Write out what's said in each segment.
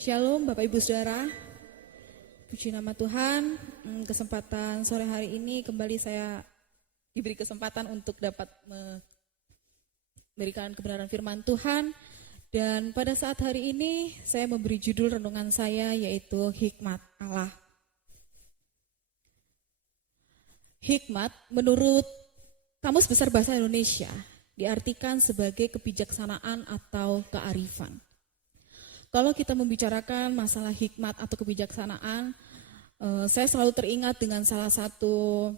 Shalom Bapak Ibu Saudara, puji nama Tuhan. Kesempatan sore hari ini kembali saya diberi kesempatan untuk dapat memberikan kebenaran firman Tuhan. Dan pada saat hari ini saya memberi judul renungan saya yaitu Hikmat Allah. Hikmat menurut Kamus Besar Bahasa Indonesia diartikan sebagai kebijaksanaan atau kearifan. Kalau kita membicarakan masalah hikmat atau kebijaksanaan, saya selalu teringat dengan salah satu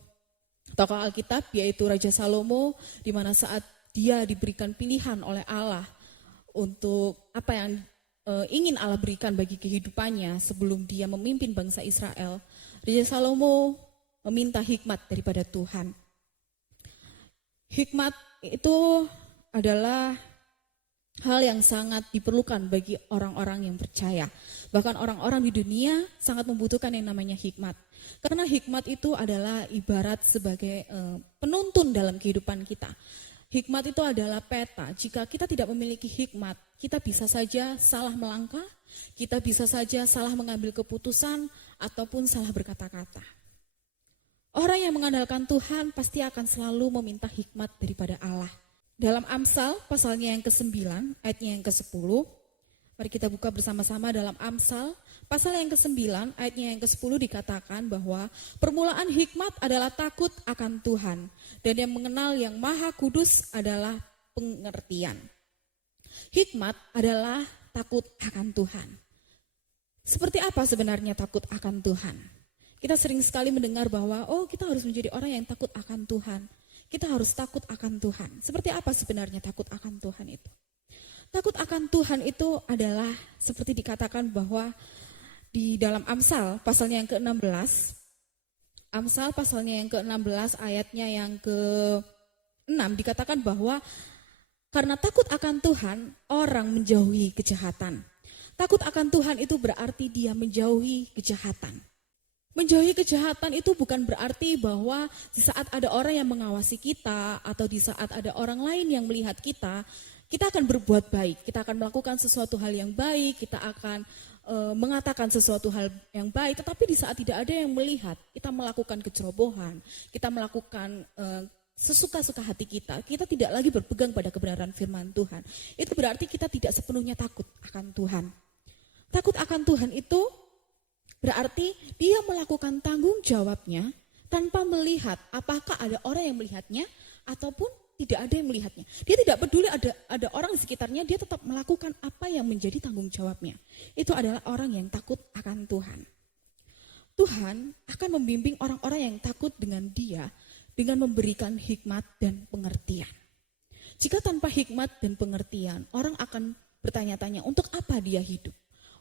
tokoh Alkitab yaitu Raja Salomo, di mana saat dia diberikan pilihan oleh Allah untuk apa yang ingin Allah berikan bagi kehidupannya sebelum dia memimpin bangsa Israel, Raja Salomo meminta hikmat daripada Tuhan. Hikmat itu adalah hal yang sangat diperlukan bagi orang-orang yang percaya. Bahkan orang-orang di dunia sangat membutuhkan yang namanya hikmat. Karena hikmat itu adalah ibarat sebagai penuntun dalam kehidupan kita. Hikmat itu adalah peta. Jika kita tidak memiliki hikmat, kita bisa saja salah melangkah, kita bisa saja salah mengambil keputusan, ataupun salah berkata-kata. Orang yang mengandalkan Tuhan pasti akan selalu meminta hikmat daripada Allah. Dalam Amsal pasalnya yang ke-9 ayatnya yang ke-10, mari kita buka bersama-sama dalam Amsal pasal yang ke-9 ayatnya yang ke-10 dikatakan bahwa permulaan hikmat adalah takut akan Tuhan dan yang mengenal yang maha kudus adalah pengertian. Hikmat adalah takut akan Tuhan. Seperti apa sebenarnya takut akan Tuhan? Kita sering sekali mendengar bahwa kita harus menjadi orang yang takut akan Tuhan. Kita harus takut akan Tuhan. Seperti apa sebenarnya takut akan Tuhan itu? Takut akan Tuhan itu adalah seperti dikatakan bahwa di dalam Amsal pasalnya yang ke-16, Amsal pasalnya yang ke-16 ayatnya yang ke-6 dikatakan bahwa karena takut akan Tuhan orang menjauhi kejahatan. Takut akan Tuhan itu berarti dia menjauhi kejahatan. Menjauhi kejahatan itu bukan berarti bahwa di saat ada orang yang mengawasi kita atau di saat ada orang lain yang melihat kita akan berbuat baik, kita akan melakukan sesuatu hal yang baik, kita akan mengatakan sesuatu hal yang baik, tetapi di saat tidak ada yang melihat, kita melakukan kecerobohan, kita melakukan sesuka-suka hati kita tidak lagi berpegang pada kebenaran firman Tuhan. Itu berarti kita tidak sepenuhnya takut akan Tuhan. Takut akan Tuhan itu berarti dia melakukan tanggung jawabnya tanpa melihat apakah ada orang yang melihatnya ataupun tidak ada yang melihatnya. Dia tidak peduli ada orang di sekitarnya, dia tetap melakukan apa yang menjadi tanggung jawabnya. Itu adalah orang yang takut akan Tuhan. Tuhan akan membimbing orang-orang yang takut dengan dia dengan memberikan hikmat dan pengertian. Jika tanpa hikmat dan pengertian, orang akan bertanya-tanya untuk apa dia hidup?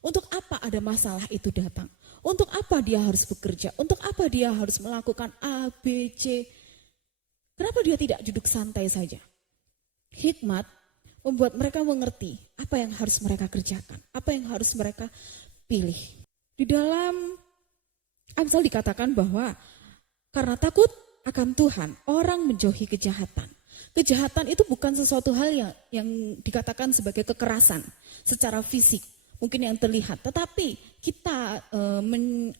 Untuk apa ada masalah itu datang? Untuk apa dia harus bekerja? Untuk apa dia harus melakukan A, B, C? Kenapa dia tidak duduk santai saja? Hikmat membuat mereka mengerti apa yang harus mereka kerjakan, apa yang harus mereka pilih. Di dalam Amsal dikatakan bahwa karena takut akan Tuhan, orang menjauhi kejahatan. Kejahatan itu bukan sesuatu hal yang dikatakan sebagai kekerasan secara fisik. Mungkin yang terlihat, tetapi kita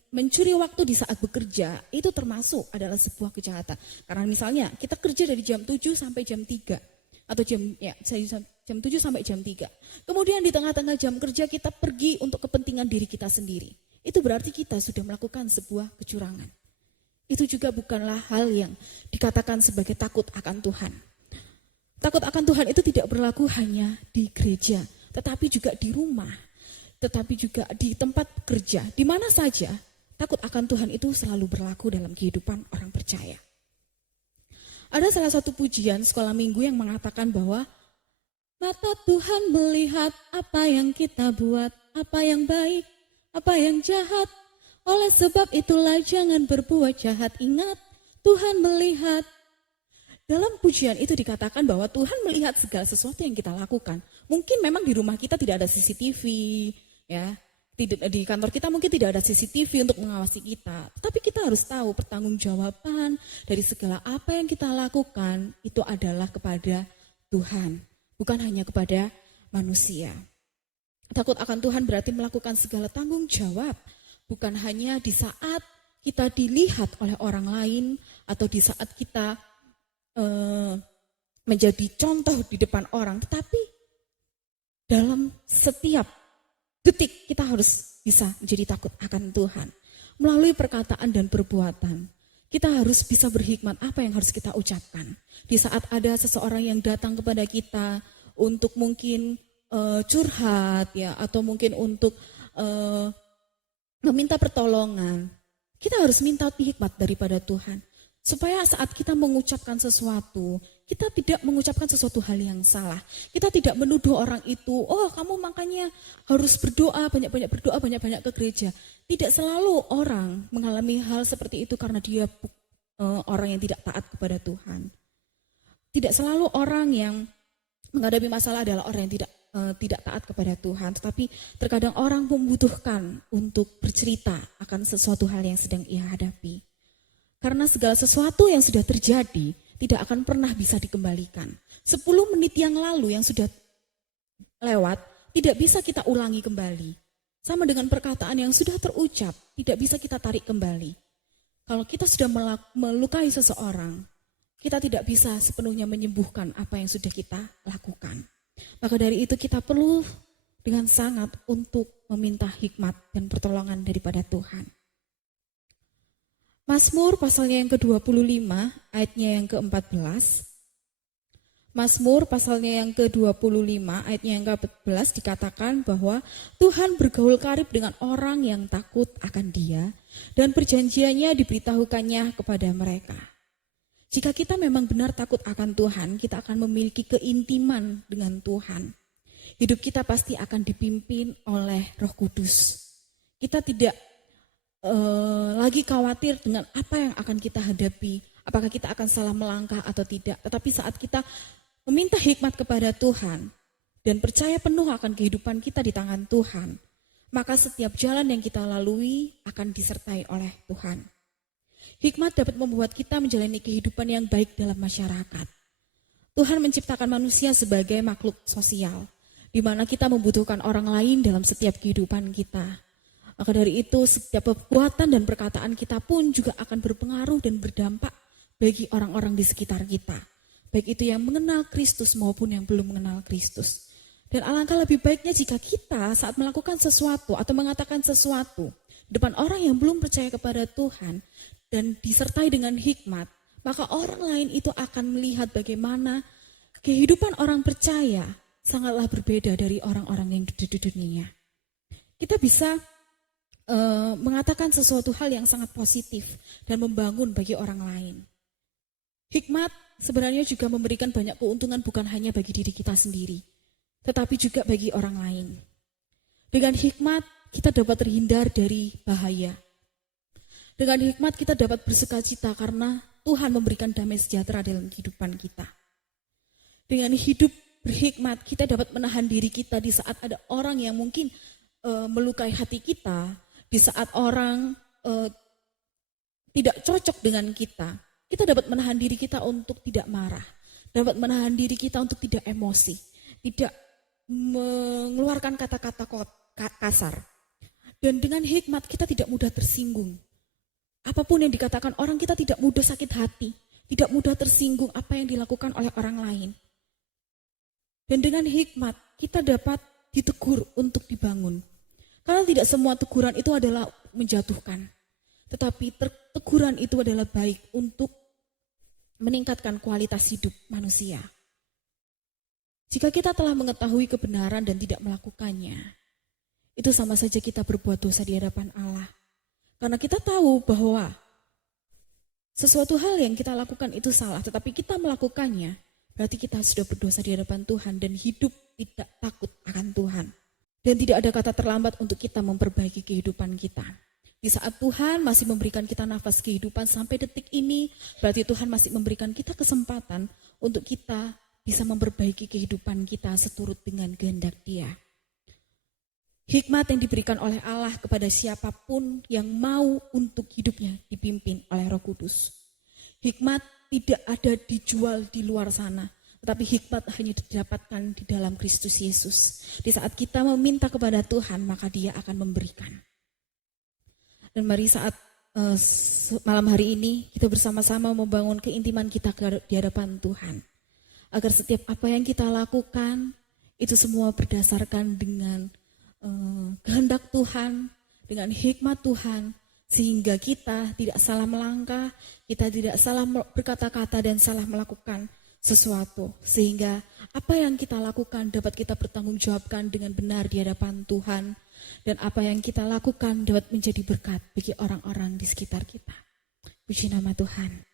mencuri waktu di saat bekerja itu termasuk adalah sebuah kejahatan. Karena misalnya kita kerja dari jam 7 sampai jam 3 atau jam 7 sampai jam 3. Kemudian di tengah-tengah jam kerja kita pergi untuk kepentingan diri kita sendiri. Itu berarti kita sudah melakukan sebuah kecurangan. Itu juga bukanlah hal yang dikatakan sebagai takut akan Tuhan. Takut akan Tuhan itu tidak berlaku hanya di gereja, tetapi juga di rumah. Tetapi juga di tempat kerja, di mana saja takut akan Tuhan itu selalu berlaku dalam kehidupan orang percaya. Ada salah satu pujian sekolah minggu yang mengatakan bahwa mata Tuhan melihat apa yang kita buat, apa yang baik, apa yang jahat. Oleh sebab itulah jangan berbuat jahat, ingat Tuhan melihat. Dalam pujian itu dikatakan bahwa Tuhan melihat segala sesuatu yang kita lakukan. Mungkin memang di rumah kita tidak ada CCTV, ya, di kantor kita mungkin tidak ada CCTV untuk mengawasi kita. Tapi kita harus tahu pertanggungjawaban dari segala apa yang kita lakukan itu adalah kepada Tuhan, bukan hanya kepada manusia. Takut akan Tuhan berarti melakukan segala tanggung jawab, bukan hanya di saat kita dilihat oleh orang lain atau di saat kita menjadi contoh di depan orang, tetapi dalam setiap detik kita harus bisa menjadi takut akan Tuhan. Melalui perkataan dan perbuatan, kita harus bisa berhikmat apa yang harus kita ucapkan. Di saat ada seseorang yang datang kepada kita untuk mungkin curhat ya, atau mungkin untuk meminta pertolongan, kita harus minta hikmat daripada Tuhan. Supaya saat kita mengucapkan sesuatu, kita tidak mengucapkan sesuatu hal yang salah. Kita tidak menuduh orang itu, oh kamu makanya harus berdoa, banyak-banyak berdoa, banyak-banyak ke gereja. Tidak selalu orang mengalami hal seperti itu karena dia orang yang tidak taat kepada Tuhan. Tidak selalu orang yang menghadapi masalah adalah orang yang tidak taat kepada Tuhan, tetapi terkadang orang membutuhkan untuk bercerita akan sesuatu hal yang sedang ia hadapi. Karena segala sesuatu yang sudah terjadi tidak akan pernah bisa dikembalikan. 10 menit yang lalu yang sudah lewat tidak bisa kita ulangi kembali. Sama dengan perkataan yang sudah terucap, tidak bisa kita tarik kembali. Kalau kita sudah melukai seseorang, kita tidak bisa sepenuhnya menyembuhkan apa yang sudah kita lakukan. Maka dari itu kita perlu dengan sangat untuk meminta hikmat dan pertolongan daripada Tuhan. Mazmur pasalnya yang ke-25, ayatnya yang ke-14. Mazmur pasalnya yang ke-25, ayatnya yang ke-14 dikatakan bahwa Tuhan bergaul karib dengan orang yang takut akan Dia dan perjanjiannya diberitahukannya kepada mereka. Jika kita memang benar takut akan Tuhan, kita akan memiliki keintiman dengan Tuhan. Hidup kita pasti akan dipimpin oleh Roh Kudus. Kita tidak lagi khawatir dengan apa yang akan kita hadapi, apakah kita akan salah melangkah atau tidak. Tetapi saat kita meminta hikmat kepada Tuhan dan percaya penuh akan kehidupan kita di tangan Tuhan, maka setiap jalan yang kita lalui akan disertai oleh Tuhan. Hikmat dapat membuat kita menjalani kehidupan yang baik dalam masyarakat. Tuhan menciptakan manusia sebagai makhluk sosial, di mana kita membutuhkan orang lain dalam setiap kehidupan kita. Maka dari itu setiap perbuatan dan perkataan kita pun juga akan berpengaruh dan berdampak bagi orang-orang di sekitar kita. Baik itu yang mengenal Kristus maupun yang belum mengenal Kristus. Dan alangkah lebih baiknya jika kita saat melakukan sesuatu atau mengatakan sesuatu di depan orang yang belum percaya kepada Tuhan dan disertai dengan hikmat, maka orang lain itu akan melihat bagaimana kehidupan orang percaya sangatlah berbeda dari orang-orang yang di dunia. Kita bisa mengatakan sesuatu hal yang sangat positif dan membangun bagi orang lain. Hikmat sebenarnya juga memberikan banyak keuntungan bukan hanya bagi diri kita sendiri, tetapi juga bagi orang lain. Dengan hikmat kita dapat terhindar dari bahaya. Dengan hikmat kita dapat bersukacita karena Tuhan memberikan damai sejahtera dalam kehidupan kita. Dengan hidup berhikmat kita dapat menahan diri kita di saat ada orang yang mungkin melukai hati kita, di saat orang tidak cocok dengan kita. Kita dapat menahan diri kita untuk tidak marah, dapat menahan diri kita untuk tidak emosi, tidak mengeluarkan kata-kata kasar. Dan dengan hikmat kita tidak mudah tersinggung. Apapun yang dikatakan orang, kita tidak mudah sakit hati, tidak mudah tersinggung apa yang dilakukan oleh orang lain. Dan dengan hikmat kita dapat ditegur untuk dibangun. Karena tidak semua teguran itu adalah menjatuhkan, tetapi teguran itu adalah baik untuk meningkatkan kualitas hidup manusia. Jika kita telah mengetahui kebenaran dan tidak melakukannya, itu sama saja kita berbuat dosa di hadapan Allah. Karena kita tahu bahwa sesuatu hal yang kita lakukan itu salah, tetapi kita melakukannya, berarti kita sudah berdosa di hadapan Tuhan dan hidup tidak takut akan Tuhan. Dan tidak ada kata terlambat untuk kita memperbaiki kehidupan kita. Di saat Tuhan masih memberikan kita nafas kehidupan sampai detik ini, berarti Tuhan masih memberikan kita kesempatan untuk kita bisa memperbaiki kehidupan kita seturut dengan kehendak Dia. Hikmat yang diberikan oleh Allah kepada siapapun yang mau untuk hidupnya dipimpin oleh Roh Kudus. Hikmat tidak ada dijual di luar sana, Tetapi hikmat hanya didapatkan di dalam Kristus Yesus. Di saat kita meminta kepada Tuhan, maka Dia akan memberikan. Dan mari saat malam hari ini kita bersama-sama membangun keintiman kita di hadapan Tuhan. Agar setiap apa yang kita lakukan, itu semua berdasarkan dengan kehendak Tuhan, dengan hikmat Tuhan, sehingga kita tidak salah melangkah, kita tidak salah berkata-kata dan salah melakukan sesuatu, sehingga apa yang kita lakukan dapat kita pertanggungjawabkan dengan benar di hadapan Tuhan, dan apa yang kita lakukan dapat menjadi berkat bagi orang-orang di sekitar kita. Puji nama Tuhan.